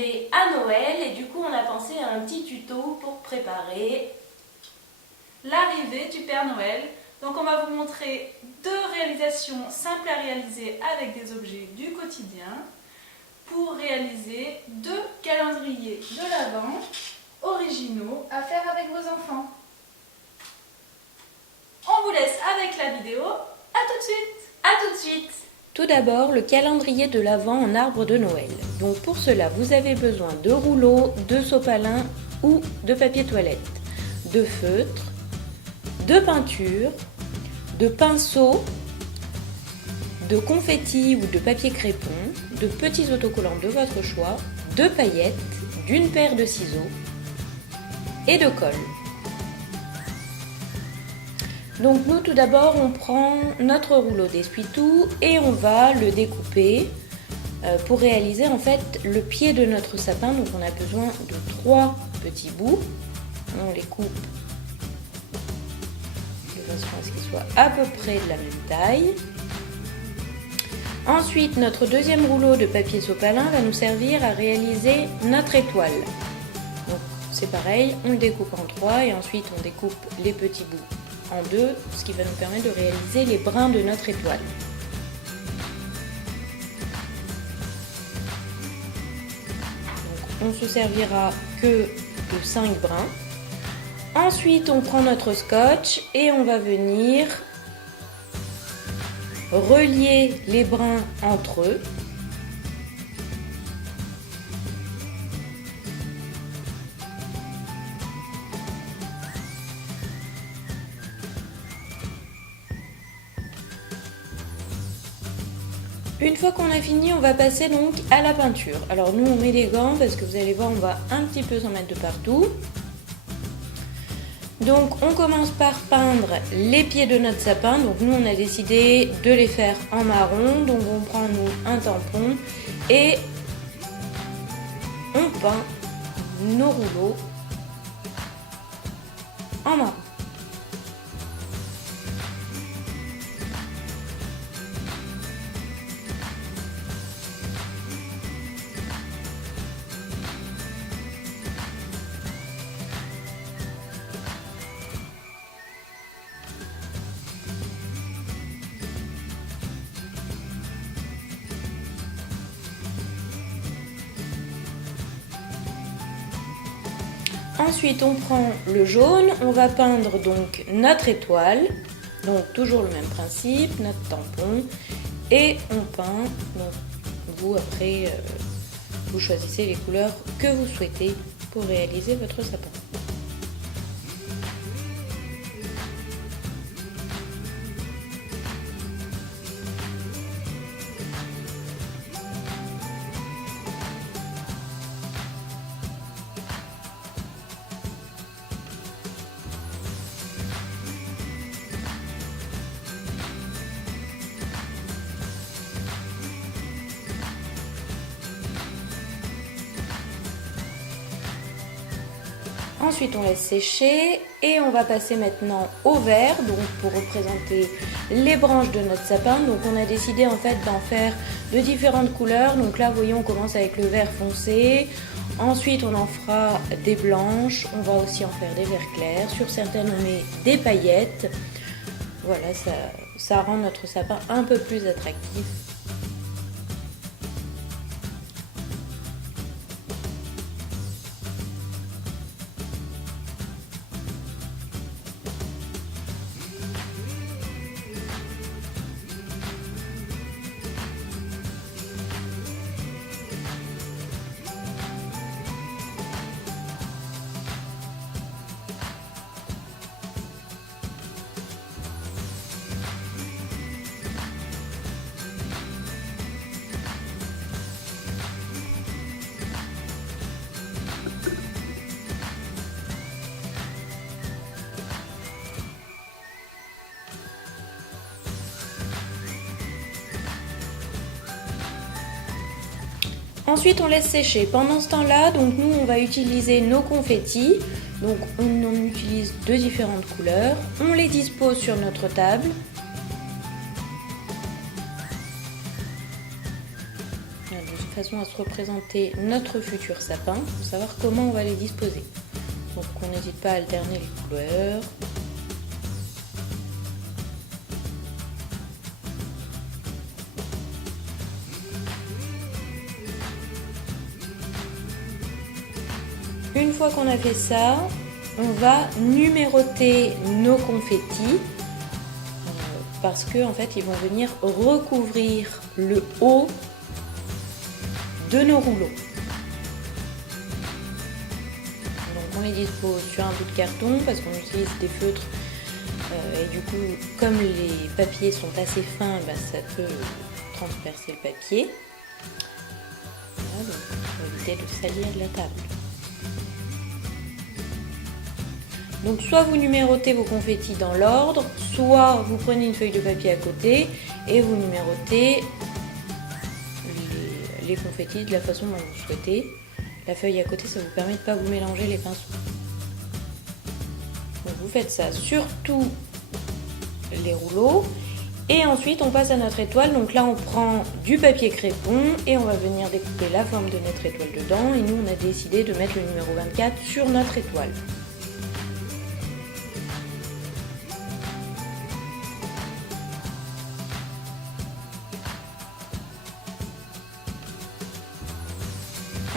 arrivé à Noël et du coup on a pensé à un petit tuto pour préparer l'arrivée du Père Noël. Donc on va vous montrer 2 réalisations simples à réaliser avec des objets du quotidien pour réaliser 2 calendriers de l'Avent originaux à faire avec vos enfants. On vous laisse avec la vidéo. À tout de suite. À tout de suite. Tout d'abord, le calendrier de l'Avent en arbre de Noël. Donc pour cela, vous avez besoin de rouleaux, de sopalin ou de papier toilette, de feutre, de peinture, de pinceaux, de confetti ou de papier crépon, de petits autocollants de votre choix, de paillettes, d'une paire de ciseaux et de colle. Donc nous tout d'abord on prend notre rouleau d'essuie-tout et on va le découper pour réaliser en fait le pied de notre sapin. Donc on a besoin de 3 petits bouts. On les coupe de façon à ce qu'ils soient à peu près de la même taille. Ensuite notre deuxième rouleau de papier sopalin va nous servir à réaliser notre étoile. Donc c'est pareil, on le découpe en 3 et ensuite on découpe les petits bouts en 2, ce qui va nous permettre de réaliser les brins de notre étoile. Donc, on se servira que de 5 brins. Ensuite, on prend notre scotch et on va venir relier les brins entre eux. Une fois qu'on a fini, on va passer donc à la peinture. Alors nous on met des gants parce que vous allez voir on va un petit peu s'en mettre de partout. Donc on commence par peindre les pieds de notre sapin. Donc nous on a décidé de les faire en marron. Donc on prend nous un tampon et on peint nos rouleaux en marron. Ensuite, on prend le jaune, on va peindre donc notre étoile, donc toujours le même principe, notre tampon, et on peint, donc vous après, vous choisissez les couleurs que vous souhaitez pour réaliser votre sapin. Ensuite, on laisse sécher et on va passer maintenant au vert, donc pour représenter les branches de notre sapin. Donc, on a décidé en fait d'en faire de différentes couleurs. Donc là, vous voyez, on commence avec le vert foncé. Ensuite, on en fera des blanches. On va aussi en faire des verts clairs. Sur certaines, on met des paillettes. Voilà, ça rend notre sapin un peu plus attractif. Ensuite, on laisse sécher. Pendant ce temps-là, donc nous, on va utiliser nos confettis. Donc, on en utilise de différentes couleurs. On les dispose sur notre table. Voilà, de façon à se représenter notre futur sapin, pour savoir comment on va les disposer. Donc on n'hésite pas à alterner les couleurs. Une fois qu'on a fait ça, on va numéroter nos confettis parce que en fait ils vont venir recouvrir le haut de nos rouleaux. Donc on les dispose sur un bout de carton parce qu'on utilise des feutres et du coup comme les papiers sont assez fins, ça peut transpercer le papier. Voilà, donc pour éviter de salir la table. Donc soit vous numérotez vos confettis dans l'ordre, soit vous prenez une feuille de papier à côté et vous numérotez les confettis de la façon dont vous souhaitez. La feuille à côté, ça vous permet de ne pas vous mélanger les pinceaux. Donc vous faites ça sur tous les rouleaux et ensuite on passe à notre étoile. Donc là on prend du papier crépon et on va venir découper la forme de notre étoile dedans et nous on a décidé de mettre le numéro 24 sur notre étoile.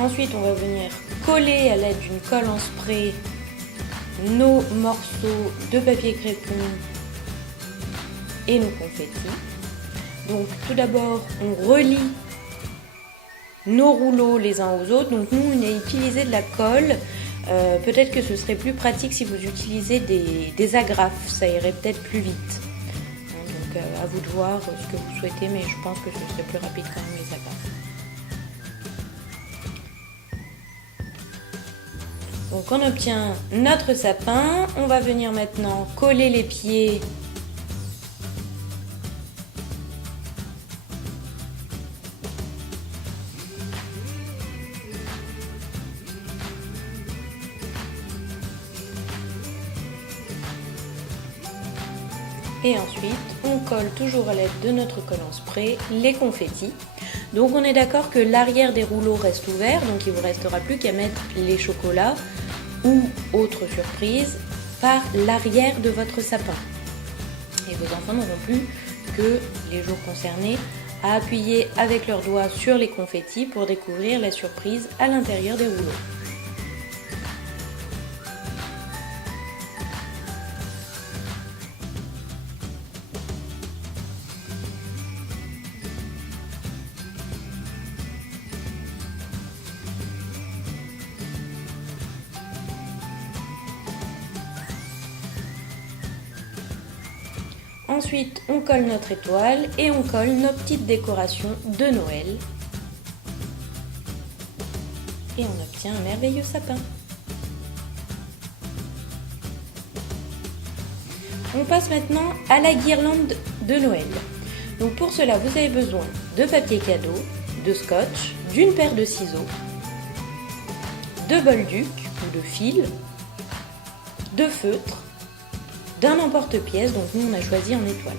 Ensuite, on va venir coller à l'aide d'une colle en spray nos morceaux de papier crépon et nos confettis. Donc tout d'abord, on relie nos rouleaux les uns aux autres. Donc nous, on a utilisé de la colle. Peut-être que ce serait plus pratique si vous utilisez des agrafes, ça irait peut-être plus vite. Donc à vous de voir ce que vous souhaitez, mais je pense que ce serait plus rapide quand même les agrafes. Donc on obtient notre sapin, on va venir maintenant coller les pieds et ensuite on colle toujours à l'aide de notre colle en spray les confettis. Donc on est d'accord que l'arrière des rouleaux reste ouvert, donc il ne vous restera plus qu'à mettre les chocolats ou autre surprise par l'arrière de votre sapin. Et vos enfants n'auront plus que les jours concernés à appuyer avec leurs doigts sur les confettis pour découvrir la surprise à l'intérieur des rouleaux. Ensuite, on colle notre étoile et on colle nos petites décorations de Noël. Et on obtient un merveilleux sapin. On passe maintenant à la guirlande de Noël. Donc pour cela, vous avez besoin de papier cadeau, de scotch, d'une paire de ciseaux, de bolduc ou de fil, de feutre, d'un emporte-pièce, donc nous on a choisi en étoile.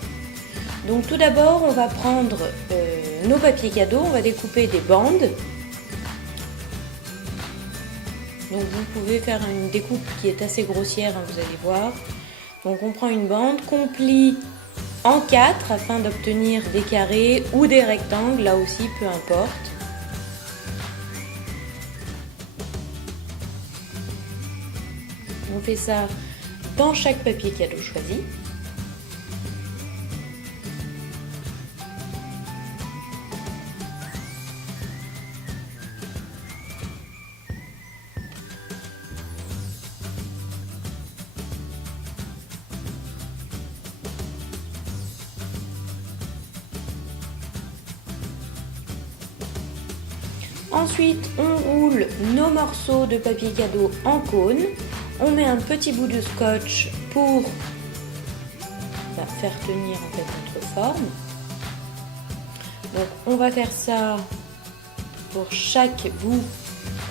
Donc tout d'abord on va prendre nos papiers cadeaux, on va découper des bandes. Donc vous pouvez faire une découpe qui est assez grossière, vous allez voir. Donc on prend une bande qu'on plie en 4 afin d'obtenir des carrés ou des rectangles, là aussi peu importe. On fait ça dans chaque papier cadeau choisi. Ensuite, on roule nos morceaux de papier cadeau en cône. On met un petit bout de scotch pour faire tenir en fait notre forme. Donc on va faire ça pour chaque bout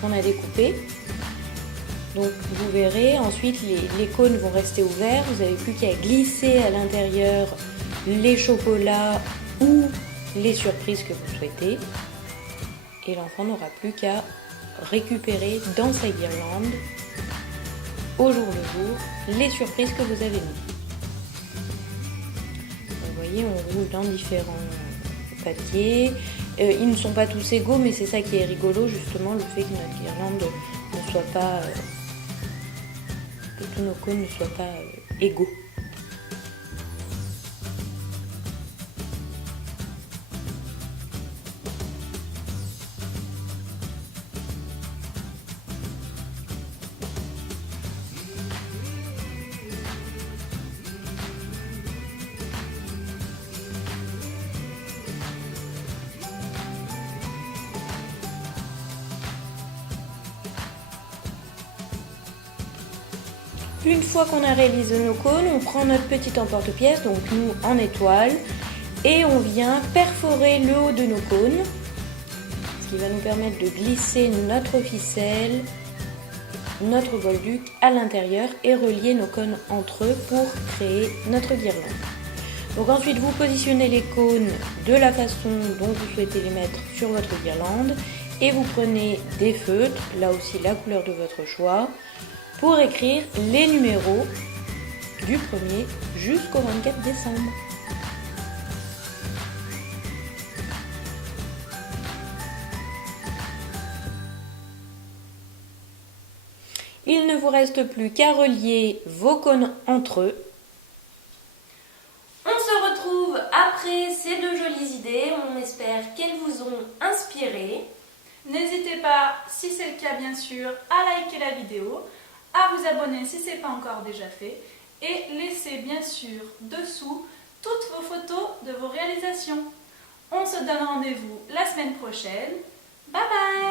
qu'on a découpé. Donc vous verrez, ensuite les cônes vont rester ouverts. Vous n'avez plus qu'à glisser à l'intérieur les chocolats ou les surprises que vous souhaitez. Et l'enfant n'aura plus qu'à récupérer dans sa guirlande, au jour le jour, les surprises que vous avez mises. Vous voyez, on roule dans différents papiers. Ils ne sont pas tous égaux, mais c'est ça qui est rigolo, justement, le fait que notre guirlande ne soit pas... que tous nos cônes ne soient pas égaux. Une fois qu'on a réalisé nos cônes, on prend notre petit emporte-pièce, donc nous en étoile, et on vient perforer le haut de nos cônes, ce qui va nous permettre de glisser notre ficelle, notre bolduc à l'intérieur et relier nos cônes entre eux pour créer notre guirlande. Donc ensuite vous positionnez les cônes de la façon dont vous souhaitez les mettre sur votre guirlande et vous prenez des feutres, là aussi la couleur de votre choix, pour écrire les numéros du 1er jusqu'au 24 décembre. Il ne vous reste plus qu'à relier vos cônes entre eux. On se retrouve après ces deux jolies idées, on espère qu'elles vous ont inspiré. N'hésitez pas, si c'est le cas bien sûr, à liker la vidéo, à vous abonner si ce n'est pas encore déjà fait et laissez bien sûr dessous toutes vos photos de vos réalisations. On se donne rendez-vous la semaine prochaine. Bye bye!